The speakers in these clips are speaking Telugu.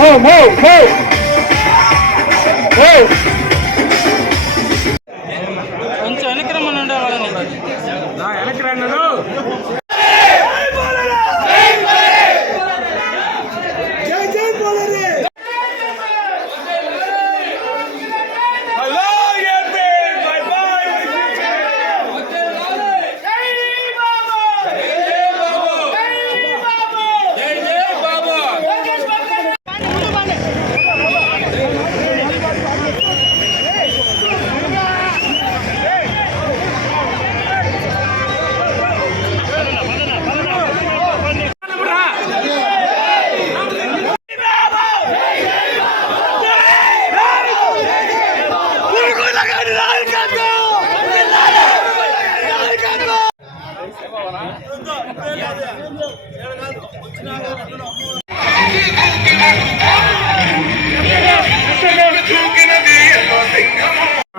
Whoa! Whoa! Whoa! Move.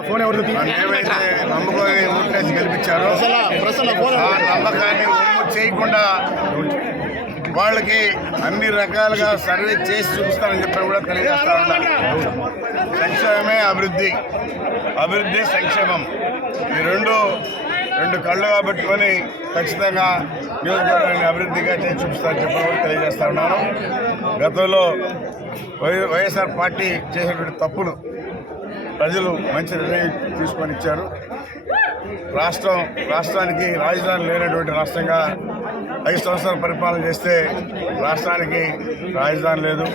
Phone ఎవరు నమ్మకాన్ని కల్పించారు నమ్మకాన్ని చేయకుండా వాళ్ళకి అన్ని రకాలుగా సర్వే చేసి చూపిస్తానని చెప్పి కూడా తెలియజేస్తా సంక్షేమమే అభివృద్ధి అభివృద్ధి సంక్షేమం ఈ రెండు రెండు కళ్ళుగా పెట్టుకొని ఖచ్చితంగా నియోజకవర్గాన్ని అభివృద్ధిగా చేసి చూపిస్తారని చెప్పడం తెలియజేస్తా ఉన్నాను గతంలో వైఎస్ఆర్ పార్టీ చేసినటువంటి తప్పులు ప్రజలు మంచి నిర్ణయం తీసుకొని ఇచ్చారు రాష్ట్రం రాష్ట్రానికి రాజధాని లేనటువంటి రాష్ట్రంగా ఐదు సంవత్సరాలు పరిపాలన చేస్తే రాష్ట్రానికి రాజధాని లేదు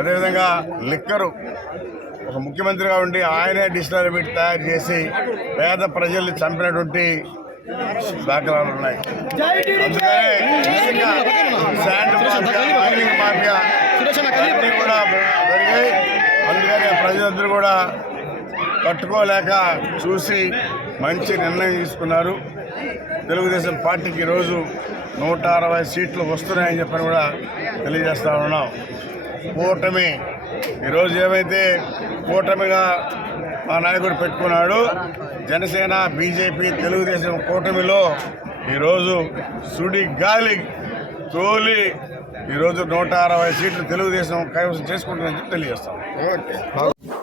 అదేవిధంగా లిక్కరు ఒక ముఖ్యమంత్రిగా ఉండి ఆయనే డిక్షనరీ పెట్టి తయారు చేసి పేద ప్రజల్ని చంపినటువంటి దాఖలాలు ఉన్నాయి అందుకనే కూడా అందుకనే ప్రజలందరూ కూడా కట్టుకోలేక చూసి మంచి నిర్ణయం తీసుకున్నారు తెలుగుదేశం పార్టీకి ఈరోజు నూట అరవై సీట్లు వస్తున్నాయని చెప్పని కూడా తెలియజేస్తా ఉన్నాం కూటమి ఈరోజు ఏమైతే కూటమిగా మా నాయకుడు పెట్టుకున్నాడు జనసేన బీజేపీ తెలుగుదేశం కూటమిలో ఈరోజు సుడి గాలి తోలి ఈరోజు నూట అరవై సీట్లు తెలుగుదేశం కైవసం చేసుకుంటుందని చెప్పి తెలియజేస్తాం